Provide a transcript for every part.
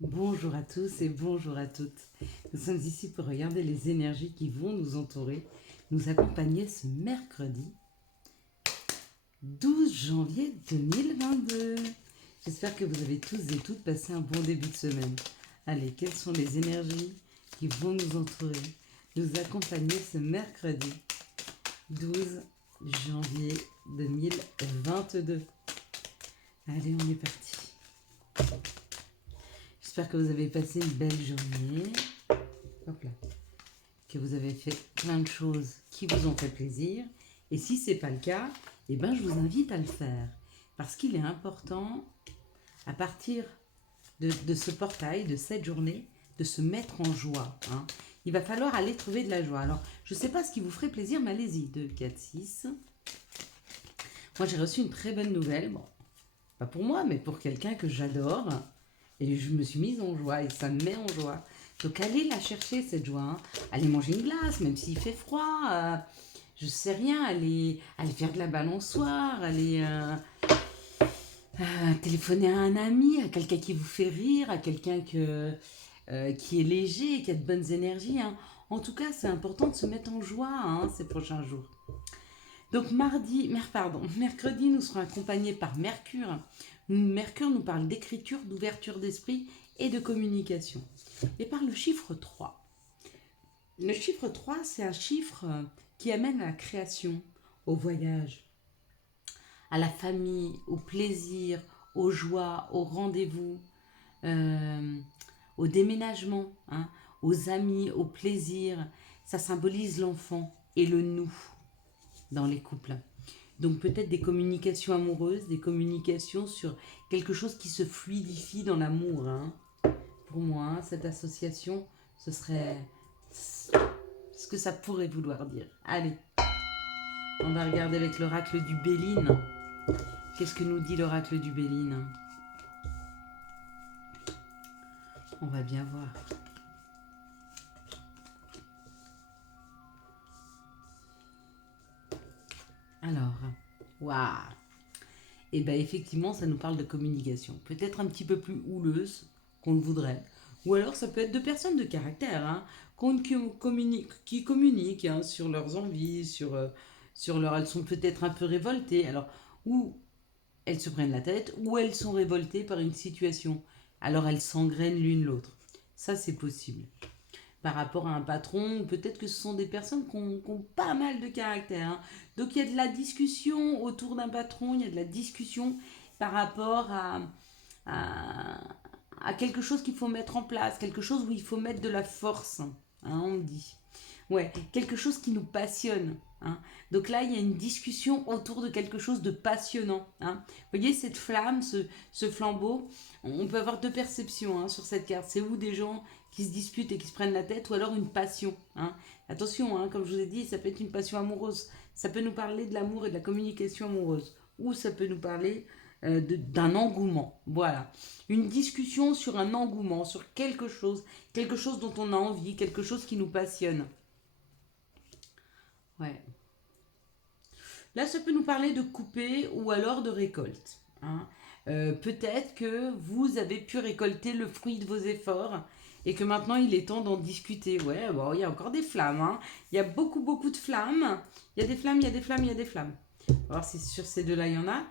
Bonjour à tous et bonjour à toutes. Nous sommes ici pour regarder les énergies qui vont nous entourer, nous accompagner ce mercredi 12 janvier 2022. J'espère que vous avez tous et toutes passé un bon début de semaine. Allez, quelles sont les énergies qui vont nous entourer, nous accompagner ce mercredi 12 janvier 2022. Allez, on est parti. J'espère que vous avez passé une belle journée. Hop là. Que vous avez fait plein de choses qui vous ont fait plaisir. Et si ce n'est pas le cas, eh ben, je vous invite à le faire. Parce qu'il est important, à partir de ce portail, de cette journée, de se mettre en joie. Il va falloir aller trouver de la joie. Alors, je ne sais pas ce qui vous ferait plaisir, mais allez-y. 2, 4, 6. Moi, j'ai reçu une très bonne nouvelle. Bon, pas pour moi, mais pour quelqu'un que j'adore. Et je me suis mise en joie et ça me met en joie. Donc allez la chercher cette joie. Allez manger une glace, même s'il fait froid. Je sais rien. Allez faire de la balançoire. Allez téléphoner à un ami, à quelqu'un qui vous fait rire, à quelqu'un qui est léger, qui a de bonnes énergies. En tout cas, c'est important de se mettre en joie ces prochains jours. Donc mercredi, nous serons accompagnés par Mercure. Mercure nous parle d'écriture, d'ouverture d'esprit et de communication. Et par le chiffre 3. Le chiffre 3, c'est un chiffre qui amène à la création, au voyage, à la famille, au plaisir, aux joies, aux rendez-vous, au déménagement, aux amis, au plaisir. Ça symbolise l'enfant et le nous dans les couples. Donc peut-être des communications amoureuses, des communications sur quelque chose qui se fluidifie dans l'amour. Pour moi, cette association, ce serait ce que ça pourrait vouloir dire. Allez, on va regarder avec l'oracle du Béline. Qu'est-ce que nous dit l'oracle du Béline? On va bien voir. Alors, waouh. Et bien effectivement, ça nous parle de communication. Peut-être un petit peu plus houleuse qu'on le voudrait. Ou alors ça peut être de personnes de caractère, qui communiquent sur leurs envies, elles sont peut-être un peu révoltées. Alors, ou elles se prennent la tête, ou elles sont révoltées par une situation. Alors elles s'engrainent l'une l'autre. Ça, c'est possible. Par rapport à un patron, peut-être que ce sont des personnes qui ont pas mal de caractère. Donc il y a de la discussion autour d'un patron, il y a de la discussion par rapport à, à quelque chose qu'il faut mettre en place, quelque chose où il faut mettre de la force, on dit. Ouais, quelque chose qui nous passionne. Donc là, il y a une discussion autour de quelque chose de passionnant. Vous voyez, cette flamme, ce flambeau, on peut avoir deux perceptions sur cette carte. C'est ou des gens qui se disputent et qui se prennent la tête, ou alors une passion. Attention, comme je vous ai dit, ça peut être une passion amoureuse. Ça peut nous parler de l'amour et de la communication amoureuse. Ou ça peut nous parler d'un engouement. Voilà. Une discussion sur un engouement, sur quelque chose dont on a envie, quelque chose qui nous passionne. Ouais. Là, ça peut nous parler de couper ou alors de récolte. Peut-être que vous avez pu récolter le fruit de vos efforts et que maintenant il est temps d'en discuter. Ouais, bon, il y a encore des flammes. Il y a beaucoup, beaucoup de flammes. Il y a des flammes, il y a des flammes, il y a des flammes. On va voir si sur ces deux-là il y en a.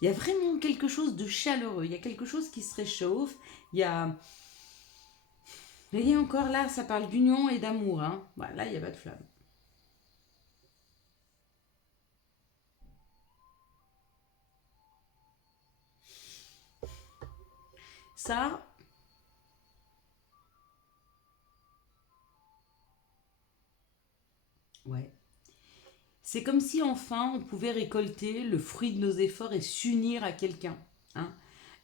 Il y a vraiment quelque chose de chaleureux. Il y a quelque chose qui se réchauffe. Il y a. Vous voyez encore là, ça parle d'union et d'amour. Voilà, là, il n'y a pas de flamme. Ça, ouais. C'est comme si enfin on pouvait récolter le fruit de nos efforts et s'unir à quelqu'un. Hein.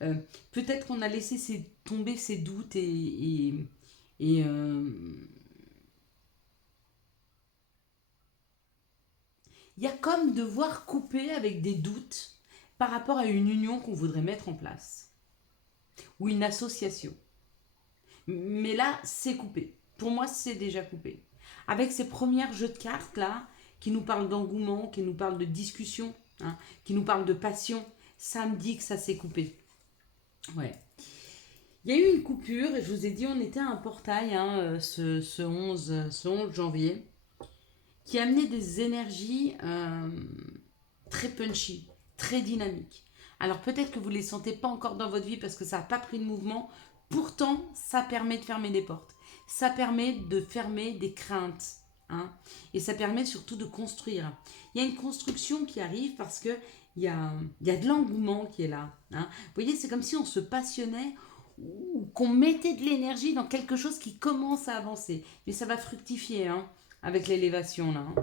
Euh, Peut-être qu'on a laissé tomber ses doutes et il y a comme devoir couper avec des doutes par rapport à une union qu'on voudrait mettre en place ou une association. Mais là, c'est coupé. Pour moi, c'est déjà coupé. Avec ces premières jeux de cartes là, qui nous parlent d'engouement, qui nous parlent de discussion, qui nous parlent de passion, ça me dit que ça s'est coupé. Ouais. Il y a eu une coupure et je vous ai dit on était à un portail hein, ce 11 janvier qui amenait des énergies très punchy, très dynamiques. Alors peut-être que vous ne les sentez pas encore dans votre vie parce que ça n'a pas pris de mouvement. Pourtant, ça permet de fermer des portes. Ça permet de fermer des craintes. Hein, et ça permet surtout de construire. Il y a une construction qui arrive parce que il y a de l'engouement qui est là. Hein. Vous voyez, c'est comme si on se passionnait ou qu'on mettait de l'énergie dans quelque chose qui commence à avancer. Mais ça va fructifier hein, avec l'élévation là. Hein.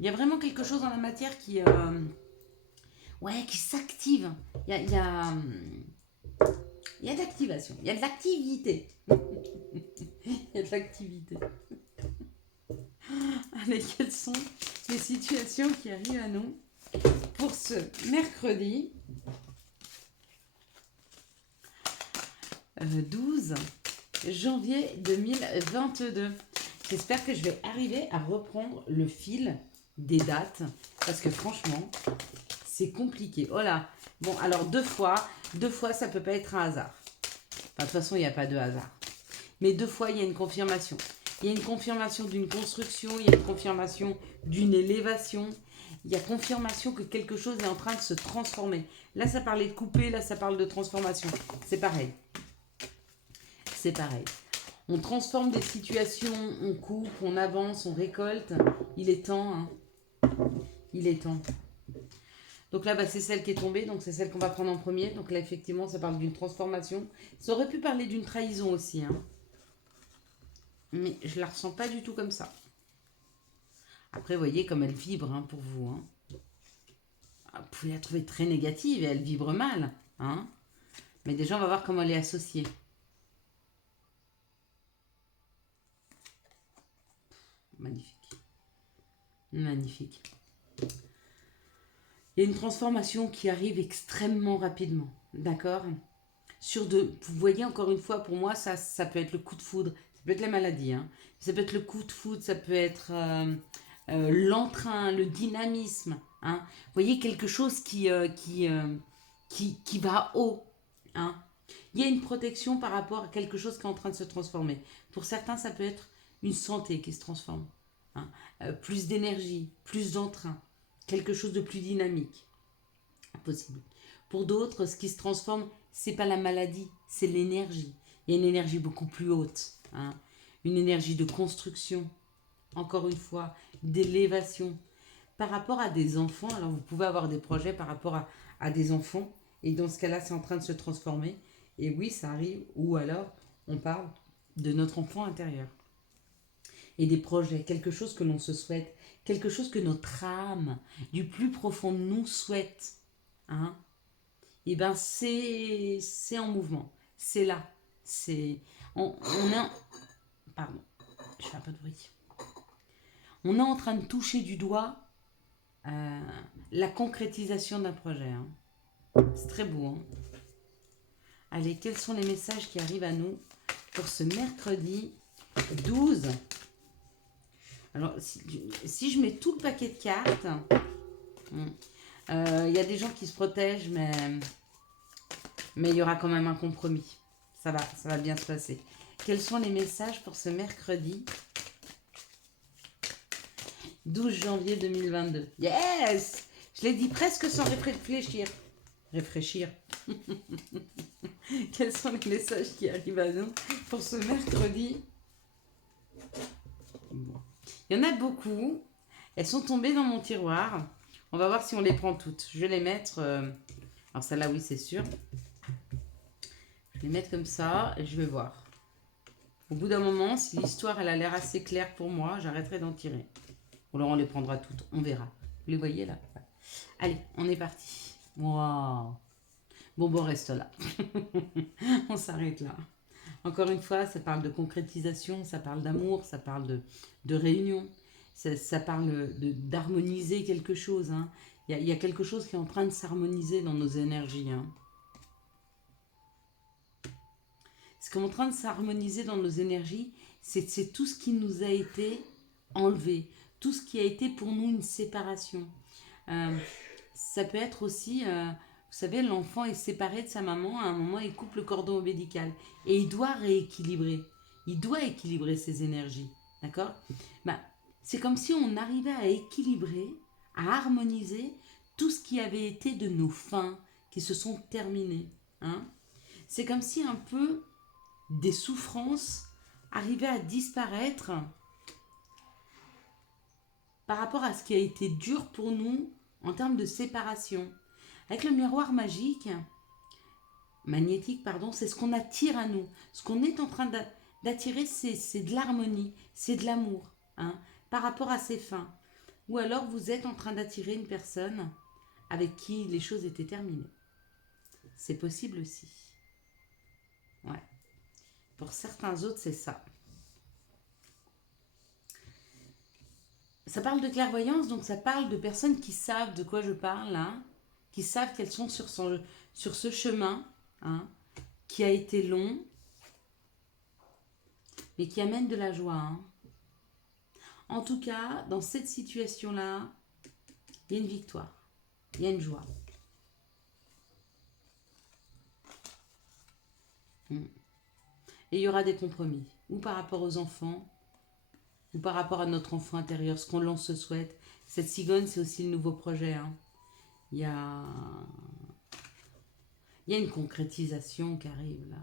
Il y a vraiment quelque chose dans la matière ouais, qui s'active. Il y a de l'activation. Il y a de l'activité. Il y a de l'activité. Allez, quelles sont les situations qui arrivent à nous pour ce mercredi 12 janvier 2022. J'espère que je vais arriver à reprendre le fil des dates parce que franchement, c'est compliqué. Oh là, bon, alors deux fois, ça peut pas être un hasard. Enfin, de toute façon, il n'y a pas de hasard. Mais deux fois, il y a une confirmation. Il y a une confirmation d'une construction, il y a une confirmation d'une élévation. Il y a confirmation que quelque chose est en train de se transformer. Là, ça parlait de couper, là, ça parle de transformation. C'est pareil. C'est pareil. On transforme des situations, on coupe, on avance, on récolte. Il est temps. Hein. Il est temps. Donc là, bah, c'est celle qui est tombée, donc c'est celle qu'on va prendre en premier. Donc là, effectivement, ça parle d'une transformation. Ça aurait pu parler d'une trahison aussi. Hein. Mais je la ressens pas du tout comme ça. Après, vous voyez comme elle vibre hein, pour vous. Hein. Vous pouvez la trouver très négative et elle vibre mal. Hein. Mais déjà, on va voir comment elle est associée. Magnifique. Magnifique. Il y a une transformation qui arrive extrêmement rapidement. D'accord. Vous voyez, encore une fois, pour moi, ça peut être le coup de foudre. Ça peut être la maladie. Hein. Ça peut être le coup de foudre. Ça peut être l'entrain, le dynamisme. Hein. Vous voyez, quelque chose qui va haut. Hein. Il y a une protection par rapport à quelque chose qui est en train de se transformer. Pour certains, ça peut être une santé qui se transforme. Hein. Plus d'énergie, plus d'entrain. Quelque chose de plus dynamique. Possible. Pour d'autres, ce qui se transforme, c'est pas la maladie, c'est l'énergie. Il y a une énergie beaucoup plus haute. Hein. Une énergie de construction. Encore une fois, d'élévation. Par rapport à des enfants, alors vous pouvez avoir des projets par rapport à des enfants. Et dans ce cas-là, c'est en train de se transformer. Et oui, ça arrive. Ou alors, on parle de notre enfant intérieur. Et des projets, quelque chose que l'on se souhaite, quelque chose que notre âme, du plus profond de nous, souhaite. Hein? Et ben c'est en mouvement. C'est là. On est... Pardon, je fais un peu de bruit. On est en train de toucher du doigt la concrétisation d'un projet. Hein. C'est très beau. Hein. Allez, quels sont les messages qui arrivent à nous pour ce mercredi 12 ? Alors, si je mets tout le paquet de cartes, y a des gens qui se protègent, mais il y aura quand même un compromis. Ça va bien se passer. Quels sont les messages pour ce mercredi 12 janvier 2022 ? Yes ! Je l'ai dit presque sans réfléchir. Réfléchir. Quels sont les messages qui arrivent à nous pour ce mercredi ? Bon. Il y en a beaucoup. Elles sont tombées dans mon tiroir. On va voir si on les prend toutes. Je vais les mettre... Alors celle-là, oui, c'est sûr. Je vais les mettre comme ça et je vais voir. Au bout d'un moment, si l'histoire elle a l'air assez claire pour moi, j'arrêterai d'en tirer. Ou alors on les prendra toutes. On verra. Vous les voyez là ? Allez, on est parti. Waouh. Bon, on reste là. On s'arrête là. Encore une fois, ça parle de concrétisation, ça parle d'amour, ça parle de réunion, ça parle d'harmoniser quelque chose. Hein. Il y a quelque chose qui est en train de s'harmoniser dans nos énergies. Hein. Ce qui est en train de s'harmoniser dans nos énergies, c'est tout ce qui nous a été enlevé, tout ce qui a été pour nous une séparation. Ça peut être aussi Vous savez, l'enfant est séparé de sa maman, à un moment, il coupe le cordon ombilical. Et il doit rééquilibrer. Il doit équilibrer ses énergies. D'accord? Bah, c'est comme si on arrivait à équilibrer, à harmoniser tout ce qui avait été de nos fins qui se sont terminées. Hein? C'est comme si un peu des souffrances arrivaient à disparaître par rapport à ce qui a été dur pour nous en termes de séparation. Avec le miroir magnétique, c'est ce qu'on attire à nous. Ce qu'on est en train d'attirer, c'est de l'harmonie, c'est de l'amour, hein, par rapport à ses fins. Ou alors vous êtes en train d'attirer une personne avec qui les choses étaient terminées. C'est possible aussi. Ouais. Pour certains autres, c'est ça. Ça parle de clairvoyance, donc ça parle de personnes qui savent de quoi je parle, hein, qui savent qu'elles sont sur ce chemin, hein, qui a été long, mais qui amène de la joie. Hein. En tout cas, dans cette situation-là, il y a une victoire, il y a une joie. Et il y aura des compromis, ou par rapport aux enfants, ou par rapport à notre enfant intérieur, ce qu'on l'on se souhaite. Cette cigogne, c'est aussi le nouveau projet. Hein. Il y a une concrétisation qui arrive là.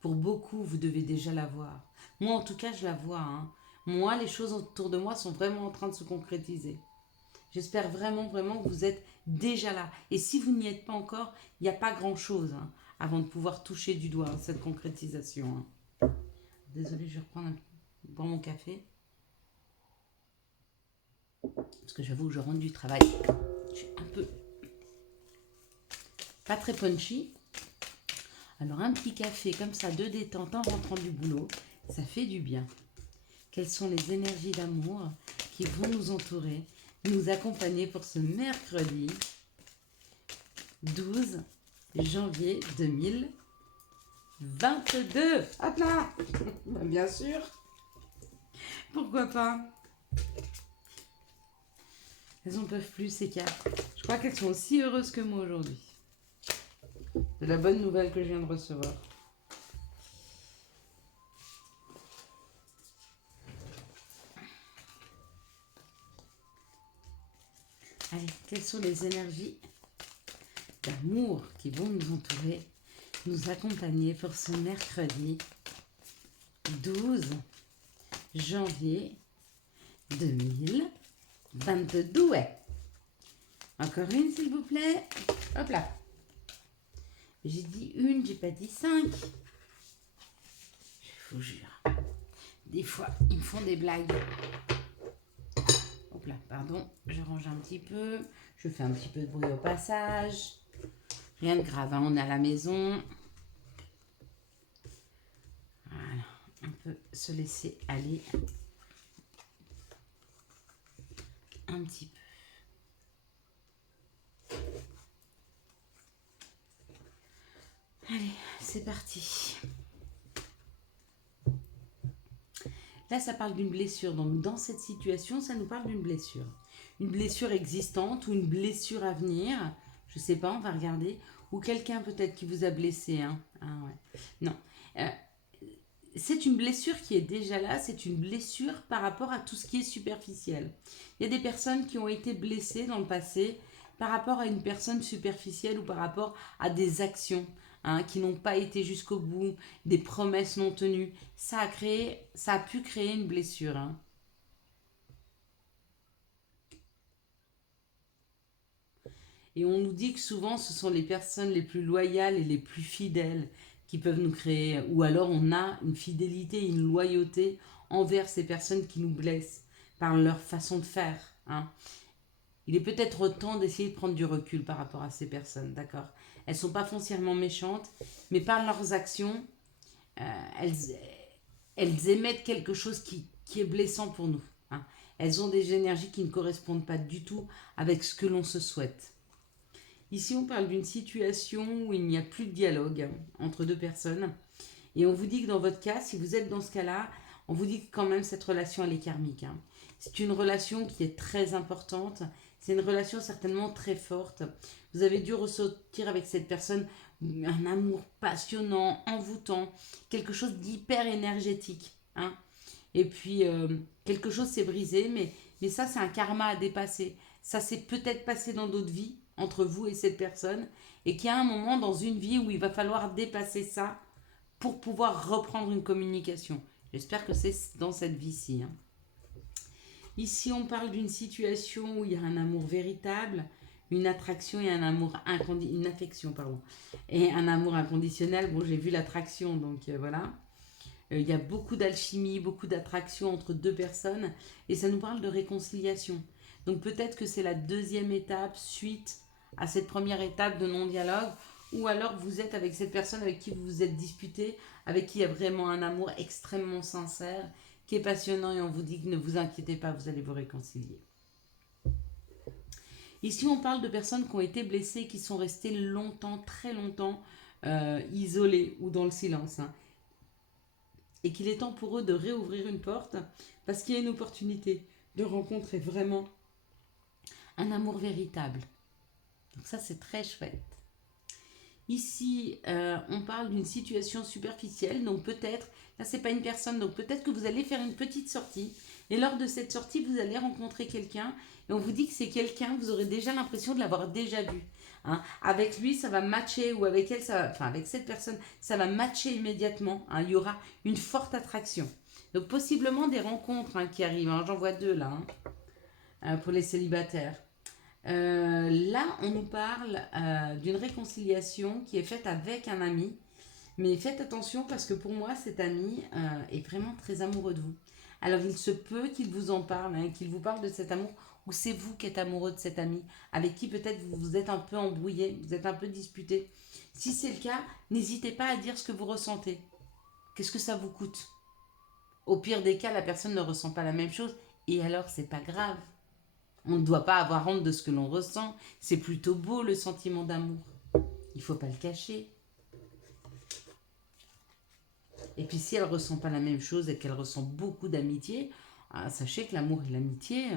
Pour beaucoup, vous devez déjà la voir. Moi, en tout cas, je la vois. Hein. Moi, les choses autour de moi sont vraiment en train de se concrétiser. J'espère vraiment, vraiment que vous êtes déjà là. Et si vous n'y êtes pas encore, il n'y a pas grand-chose hein, avant de pouvoir toucher du doigt cette concrétisation. Hein. Désolée, je vais reprendre boire mon café. Parce que j'avoue que je rentre du travail. Je suis un peu pas très punchy. Alors un petit café comme ça de détente en rentrant du boulot, ça fait du bien. Quelles sont les énergies d'amour qui vont nous entourer, nous accompagner pour ce mercredi 12 janvier 2022. Hop là. Bien sûr. Pourquoi pas. Elles en peuvent plus ces cartes. Je crois qu'elles sont aussi heureuses que moi aujourd'hui. C'est la bonne nouvelle que je viens de recevoir. Allez, quelles sont les énergies d'amour qui vont nous entourer, nous accompagner pour ce mercredi 12 janvier 2022. Encore une, s'il vous plaît. Hop là. J'ai dit une, j'ai pas dit 5. Je vous jure. Des fois, ils me font des blagues. Hop là, pardon. Je range un petit peu. Je fais un petit peu de bruit au passage. Rien de grave, hein, on est à la maison. Voilà. On peut se laisser aller un petit peu. Allez, c'est parti. Là, ça parle d'une blessure. Donc, dans cette situation, ça nous parle d'une blessure. Une blessure existante ou une blessure à venir. Je sais pas, on va regarder. Ou quelqu'un peut-être qui vous a blessé. Hein. Ah ouais. Non. C'est une blessure qui est déjà là. C'est une blessure par rapport à tout ce qui est superficiel. Il y a des personnes qui ont été blessées dans le passé par rapport à une personne superficielle ou par rapport à des actions. Hein, qui n'ont pas été jusqu'au bout, des promesses non tenues. Ça a pu créer une blessure. Hein. Et on nous dit que souvent, ce sont les personnes les plus loyales et les plus fidèles qui peuvent nous créer. Ou alors, on a une fidélité, une loyauté envers ces personnes qui nous blessent par leur façon de faire. Hein. Il est peut-être temps d'essayer de prendre du recul par rapport à ces personnes, d'accord ? Elles ne sont pas foncièrement méchantes, mais par leurs actions, elles émettent quelque chose qui est blessant pour nous. Hein. Elles ont des énergies qui ne correspondent pas du tout avec ce que l'on se souhaite. Ici, on parle d'une situation où il n'y a plus de dialogue entre deux personnes. Et on vous dit que dans votre cas, si vous êtes dans ce cas-là, on vous dit que quand même cette relation, elle est karmique. Hein. C'est une relation qui est très importante. C'est une relation certainement très forte. Vous avez dû ressortir avec cette personne un amour passionnant, envoûtant, quelque chose d'hyper énergétique. Hein. Et puis, quelque chose s'est brisé, mais ça, c'est un karma à dépasser. Ça s'est peut-être passé dans d'autres vies, entre vous et cette personne, et qu'il y a un moment dans une vie où il va falloir dépasser ça pour pouvoir reprendre une communication. J'espère que c'est dans cette vie-ci. Hein. Ici, on parle d'une situation où il y a un amour véritable, une attraction et un amour une affection, pardon, et un amour inconditionnel. Bon, j'ai vu l'attraction, donc voilà. Il y a beaucoup d'alchimie, beaucoup d'attraction entre deux personnes, et ça nous parle de réconciliation. Donc peut-être que c'est la deuxième étape suite à cette première étape de non-dialogue, ou alors vous êtes avec cette personne avec qui vous vous êtes disputé, avec qui il y a vraiment un amour extrêmement sincère, qui est passionnant, et on vous dit que ne vous inquiétez pas, vous allez vous réconcilier. Ici, on parle de personnes qui ont été blessées, qui sont restées longtemps, très longtemps, isolées ou dans le silence. Hein. Et qu'il est temps pour eux de réouvrir une porte, parce qu'il y a une opportunité de rencontrer vraiment un amour véritable. Donc ça, c'est très chouette. Ici, on parle d'une situation superficielle, donc peut-être, là c'est pas une personne, donc peut-être que vous allez faire une petite sortie, et lors de cette sortie, vous allez rencontrer quelqu'un, et on vous dit que c'est quelqu'un, vous aurez déjà l'impression de l'avoir déjà vu. Hein. Avec lui, ça va matcher, ou avec elle, enfin avec cette personne, ça va matcher immédiatement, hein. Il y aura une forte attraction. Donc possiblement des rencontres qui arrivent, hein. J'en vois deux là, pour les célibataires. Là, on nous parle d'une réconciliation qui est faite avec un ami. Mais faites attention parce que pour moi, cet ami est vraiment très amoureux de vous. Alors, il se peut qu'il vous en parle, hein, qu'il vous parle de cet amour, ou c'est vous qui êtes amoureux de cet ami, avec qui peut-être vous vous êtes un peu embrouillé, vous êtes un peu disputé. Si c'est le cas, n'hésitez pas à dire ce que vous ressentez. Qu'est-ce que ça vous coûte? Au pire des cas, la personne ne ressent pas la même chose, et alors, c'est pas grave. On ne doit pas avoir honte de ce que l'on ressent. C'est plutôt beau le sentiment d'amour. Il ne faut pas le cacher. Et puis si elle ne ressent pas la même chose et qu'elle ressent beaucoup d'amitié, sachez que l'amour et l'amitié,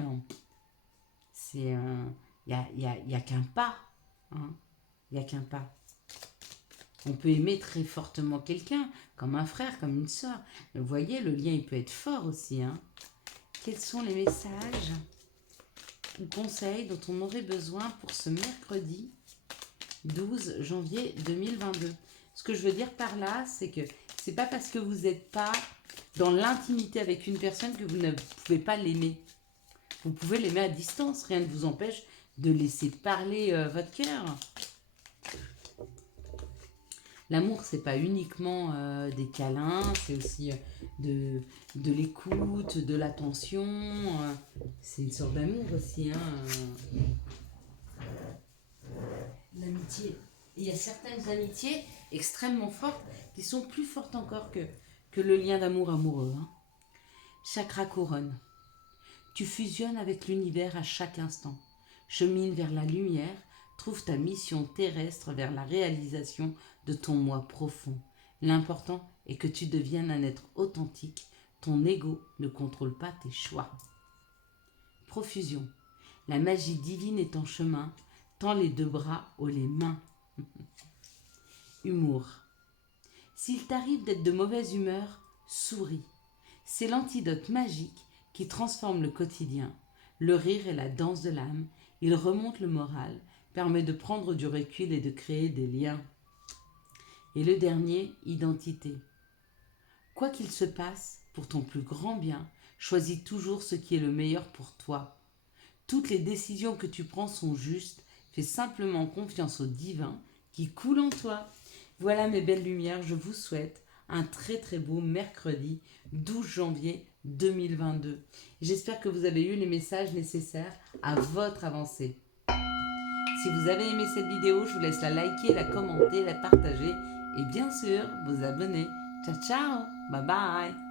c'est y a qu'un pas. Hein. Il n'y a qu'un pas. On peut aimer très fortement quelqu'un, comme un frère, comme une soeur. Vous voyez, le lien il peut être fort aussi. Hein. Quels sont les messages ou conseils dont on aurait besoin pour ce mercredi 12 janvier 2022. Ce que je veux dire par là, c'est que c'est pas parce que vous n'êtes pas dans l'intimité avec une personne que vous ne pouvez pas l'aimer. Vous pouvez l'aimer à distance, rien ne vous empêche de laisser parler votre cœur. L'amour, c'est pas uniquement des câlins, c'est aussi de l'écoute, de l'attention. C'est une sorte d'amour aussi. Hein. L'amitié. Et il y a certaines amitiés extrêmement fortes qui sont plus fortes encore que le lien d'amour amoureux. Hein. Chakra couronne. Tu fusionnes avec l'univers à chaque instant. Chemine vers la lumière, trouve ta mission terrestre vers la réalisation de ton moi profond. L'important est que tu deviennes un être authentique. Ton ego ne contrôle pas tes choix. Profusion. La magie divine est en chemin. Tends les deux bras ou les mains. Humour. S'il t'arrive d'être de mauvaise humeur, souris. C'est l'antidote magique qui transforme le quotidien. Le rire est la danse de l'âme. Il remonte le moral, permet de prendre du recul et de créer des liens. Et le dernier, identité. Quoi qu'il se passe, pour ton plus grand bien, choisis toujours ce qui est le meilleur pour toi. Toutes les décisions que tu prends sont justes. Fais simplement confiance au divin qui coule en toi. Voilà mes belles lumières, je vous souhaite un très très beau mercredi 12 janvier 2022. J'espère que vous avez eu les messages nécessaires à votre avancée. Si vous avez aimé cette vidéo, je vous laisse la liker, la commenter, la partager et bien sûr vous abonner. Ciao ciao, bye bye.